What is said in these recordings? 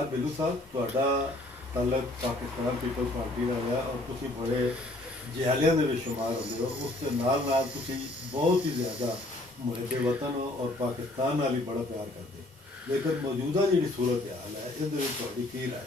ਬਿੱਲੂ ਸਾਹਿਬ ਤੁਹਾਡਾ ਤਾਲੁਕ Pakistan people party ਨਾਲ ਹੈ ਔਰ ਤੁਸੀਂ ਬੜੇ ਜਿਹਾਲਿਆਂ ਦੇ ਵਿੱਚ ਸ਼ੁਮਾਰ ਹੁੰਦੇ ਹੋ। ਉਸ ਦੇ ਨਾਲ ਨਾਲ ਤੁਸੀਂ ਬਹੁਤ ਹੀ ਜ਼ਿਆਦਾ ਮੁਹੱਬੇ ਵਤਨ ਔਰ ਪਾਕਿਸਤਾਨ ਨਾਲ ਹੀ ਬੜਾ ਪਿਆਰ ਕਰਦੇ ਹੋ। ਲੇਕਿਨ ਮੌਜੂਦਾ ਜਿਹੜੀ ਸੂਰਤ ਹਾਲ ਹੈ ਇਹਦੇ ਵਿੱਚ ਤੁਹਾਡੀ ਕੀ ਰਾਏ ہے؟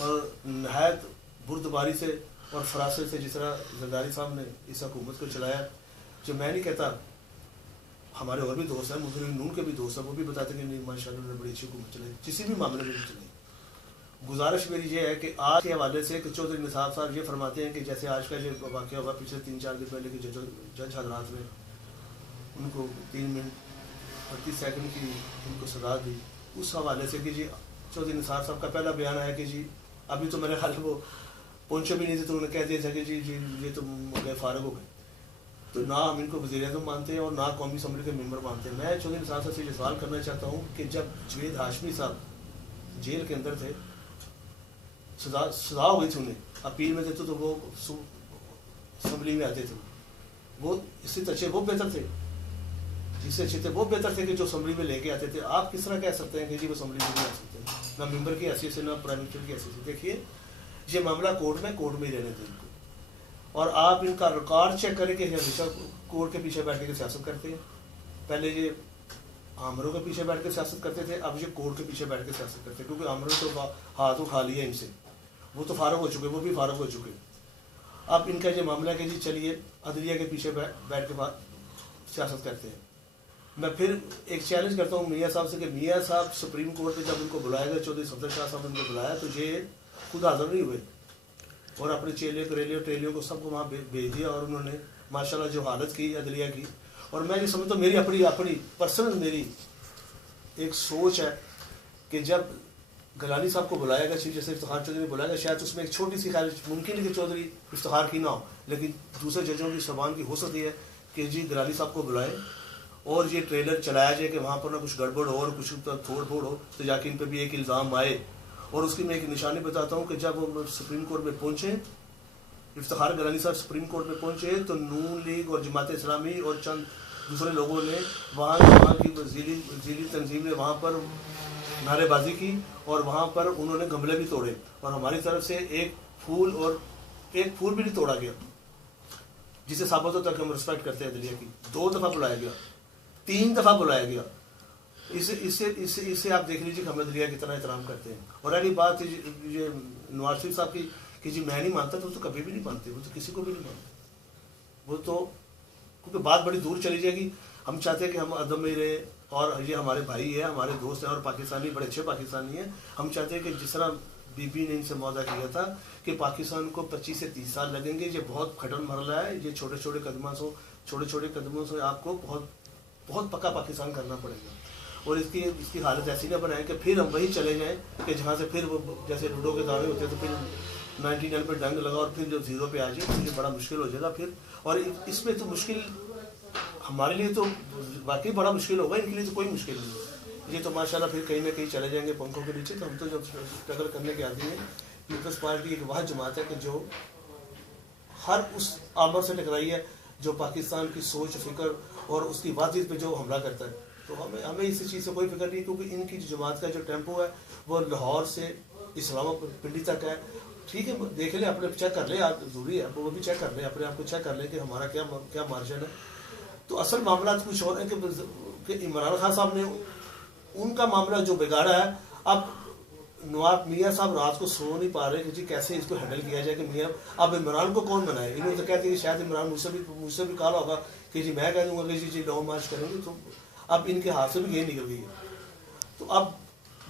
اور نہایت بردباری سے اور فراست سے جس طرح زرداری صاحب نے اس حکومت کو چلایا، جو میں نہیں کہتا، ہمارے اور بھی دوست ہیں، مسلم نون کے بھی دوست ہیں، وہ بھی بتاتے ہیں کہ نہیں ماشاء اللہ نے بڑی اچھی حکومت چلائی، کسی بھی معاملے میں نہیں چلائی۔ گزارش میری یہ ہے کہ آج کے حوالے سے کہ چودھری نصاب صاحب یہ فرماتے ہیں کہ جیسے آج کا جو واقعہ ہوا پچھلے 3-4 دن پہلے کہ جج حضرات نے ان کو 3 منٹ 38 سیکنڈ کی ان کو سزا دی، اس حوالے سے کہ جی چودھری نصاب صاحب کا پہلا بیان ہے کہ جی ابھی تو میرے خیال وہ پہنچے بھی نہیں تھے تو انہوں نے کہہ دیا تھا کہ جی یہ تو گئے فارغ ہو گئے، تو نہ ہم ان کو وزیر اعظم مانتے ہیں اور نہ قومی اسمبلی کے ممبر مانتے ہیں۔ میں چودھری نصاب صاحب سے یہ سوال کرنا چاہتا ہوں کہ جب جوید ہاشمی صاحب جیل کے اندر تھے، سزا ہو گئی تھی انہیں، اپیل میں تھے تو وہ اسمبلی میں آتے تھے، وہ اس سے اچھے وہ بہتر تھے، جس سے اچھے تھے وہ بہتر تھے کہ جو اسمبلی میں لے کے آتے تھے۔ آپ کس طرح کہہ سکتے ہیں کہ جی وہ اسمبلی میں نہیں آ سکتے، نہ ممبر کی حیثیت سے نہ پرائم منسٹر کی حیثیت سے؟ دیکھیے یہ معاملہ کورٹ میں ہی رہنے دیں ان کو، اور آپ ان کا ریکارڈ چیک کریں کہ ہمیشہ کورٹ کے پیچھے بیٹھ کے سیاست کرتے ہیں۔ پہلے یہ آمروں کے پیچھے بیٹھ کے سیاست کرتے تھے، اب یہ کورٹ کے پیچھے بیٹھ کے سیاست کرتے ہیں، کیونکہ آمروں تو ہاتھ اٹھا لیا ان سے، وہ تو فارغ ہو چکے، وہ بھی فارغ ہو چکے۔ اب ان کا یہ معاملہ ہے کہ جی چلیے عدلیہ کے پیچھے بیٹھ کے سیاست کرتے ہیں۔ میں پھر ایک چیلنج کرتا ہوں میاں صاحب سے کہ میاں صاحب سپریم کورٹ میں جب ان کو بلایا گیا، چودھری صفدر شاہ صاحب نے ان کو بلایا تو یہ خود حاضر نہیں ہوئے اور اپنے چیلے کریلیوں ٹریلیوں کو سب کو وہاں بھیج دیا، اور انہوں نے ماشاءاللہ جو حالت کی عدلیہ کی۔ اور میں یہ سمجھتا ہوں میری اپنی پرسنل میری ایک سوچ ہے کہ جب گیلانی صاحب کو بلایا گیا، چیف جسٹس افتخار چودھری نے بلایا گیا، شاید اس میں ایک چھوٹی سی خواہش ممکن ہے کہ چودھری افتخار کی نہ ہو، لیکن دوسرے ججوں کی زبان کی ہو سکتی ہے کہ جی گیلانی صاحب کو بلائیں اور یہ ٹریلر چلایا جائے کہ وہاں پر نہ کچھ گڑبڑ ہو اور کچھ تھوڑ پھوڑ ہو تو جا کے ان پہ بھی ایک الزام آئے۔ اور اس کی میں ایک نشانی بتاتا ہوں کہ جب وہ سپریم کورٹ میں پہنچے، افتخار گیلانی صاحب سپریم کورٹ میں پہنچے تو نون لیگ اور جماعت اسلامی اور چند دوسرے لوگوں نے وہاں کی ذیلی تنظیم نے وہاں پر نعرے بازی کی اور وہاں پر انہوں نے گملے بھی توڑے، اور ہماری طرف سے ایک پھول بھی نہیں توڑا گیا، جسے ثابت ہوتا کہ ہم رسپیکٹ کرتے ہیں عدلیہ کی۔ 2 دفعہ بلایا گیا، 3 دفعہ بلایا گیا۔ اس سے آپ دیکھ لیجیے کہ ہم عدلیہ کتنا احترام کرتے ہیں۔ اور اگلی بات یہ نواز شریف صاحب کی کہ جی میں نہیں مانتا، تو وہ تو کبھی بھی نہیں مانتے، وہ تو کسی کو بھی نہیں مانتے، وہ تو کیونکہ بات بڑی دور چلی جائے گی۔ ہم چاہتے ہیں کہ ہم عدم میں رہیں، اور یہ ہمارے بھائی ہیں، ہمارے دوست ہیں اور پاکستانی بڑے اچھے پاکستانی ہیں۔ ہم چاہتے ہیں کہ جس طرح بی بی نے ان سے معاہدہ کیا تھا کہ پاکستان کو 25 سے 30 سال لگیں گے، یہ بہت کھٹن مرحلہ ہے، یہ چھوٹے چھوٹے قدموں سے آپ کو بہت پکا پاکستان کرنا پڑے گا، اور اس کی حالت ایسی نہ بنائیں کہ پھر ہم وہی چلے جائیں کہ جہاں سے پھر وہ جیسے لوڈو کے دعوے ہوتے ہیں تو پھر 99 پہ ڈنگ لگا اور پھر جو 0 پہ آ جائے، اس لیے بڑا مشکل ہو جائے گا پھر۔ اور اس میں تو مشکل ہمارے لیے تو واقعی بڑا مشکل ہوگا، ان کے لیے تو کوئی مشکل نہیں، یہ تو ماشاءاللہ پھر کہیں نہ کہیں چلے جائیں گے پنکھوں کے نیچے۔ تو ہم تو جب اسٹرگل کرنے کے عادی ہیں، پیپلز پارٹی ایک واحد جماعت ہے کہ جو ہر اس آمر سے ٹکرائی ہے جو پاکستان کی سوچ فکر اور اس کی وادیت پہ جو حملہ کرتا ہے، تو ہمیں اس چیز سے کوئی فکر نہیں، کیونکہ ان کی جماعت کا جو ٹیمپو ہے وہ لاہور سے اسلام پنڈی تک ہے۔ ٹھیک ہے، دیکھ لیں، اپنے چیک کر لیں، آپ ضروری ہے وہ بھی چیک کر لیں، اپنے آپ کو چیک کر لیں کہ ہمارا کیا مارجن ہے۔ تو اصل معاملات کچھ اور ہیں کہ عمران خان صاحب نے ان کا معاملہ جو بگاڑا ہے، اب نواب میاں صاحب رات کو سو نہیں پا رہے کہ جی کیسے اس کو ہینڈل کیا جائے کہ میاں اب عمران کو کون بنائے۔ انہوں نے تو کہتے ہیں کہ شاید عمران مجھ سے بھی کہا ہوگا کہ جی میں کہہ دوں گا کہ جی لانگ مارچ کریں گے، تو اب ان کے ہاتھ سے بھی یہ نکل گئی ہے۔ تو اب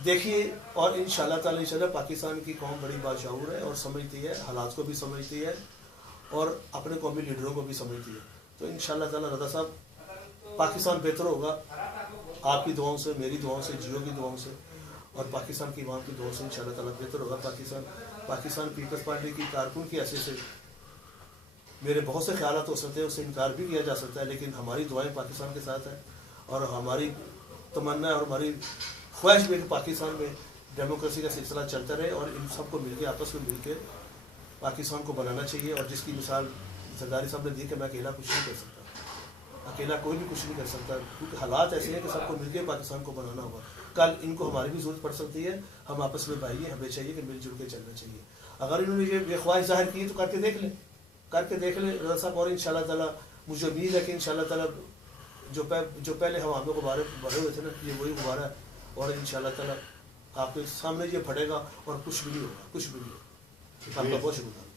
دیکھیے، اور انشاءاللہ تعالی پاکستان کی قوم بڑی باشعور ہے اور سمجھتی ہے، حالات کو بھی سمجھتی ہے اور اپنے قومی لیڈروں کو بھی سمجھتی ہے۔ تو انشاءاللہ تعالی رضا صاحب پاکستان بہتر ہوگا، آپ کی دعاؤں سے، میری دعاؤں سے، جیو کی دعاؤں سے اور پاکستان کی عوام کی دعاؤں سے انشاءاللہ تعالی بہتر ہوگا۔ پاکستان پیپلز پارٹی کی کارکن کی حیثیت سے میرے بہت سے خیالات ہو سکتے ہیں، اس سے انکار بھی کیا جا سکتا ہے، لیکن ہماری دعائیں پاکستان کے ساتھ ہیں اور ہماری تمنا اور ہماری خواہش بھی کہ پاکستان میں ڈیموکریسی کا سلسلہ چلتا رہے اور ان سب کو مل کے آپس میں مل کے پاکستان کو بنانا چاہیے۔ اور جس کی مثال زرداری صاحب نے دی کہ میں اکیلا کچھ نہیں کر سکتا، اکیلا کوئی بھی کچھ نہیں کر سکتا، کیونکہ حالات ایسے ہیں کہ سب کو مل کے پاکستان کو بنانا ہوگا۔ کل ان کو ہماری بھی ضرورت پڑ سکتی ہے، ہم آپس میں بھائی ہیں، ہمیں چاہیے کہ مل جل کے چلنا چاہیے۔ اگر انہوں نے یہ خواہش ظاہر کی تو کر کے دیکھ لیں رضا صاحب، اور انشاءاللہ تعالیٰ مجھے امید ہے کہ انشاءاللہ تعالیٰ جو پہلے ہم آپ لوگ غبارے بھرے ہوئے تھے نا، یہ وہی غبارہ ہے، اور انشاءاللہ تعالیٰ آپ کے سامنے یہ پھٹے گا اور کچھ بھی نہیں ہوگا، کچھ بھی نہیں ہوگا. آپ کا بہت شکریہ.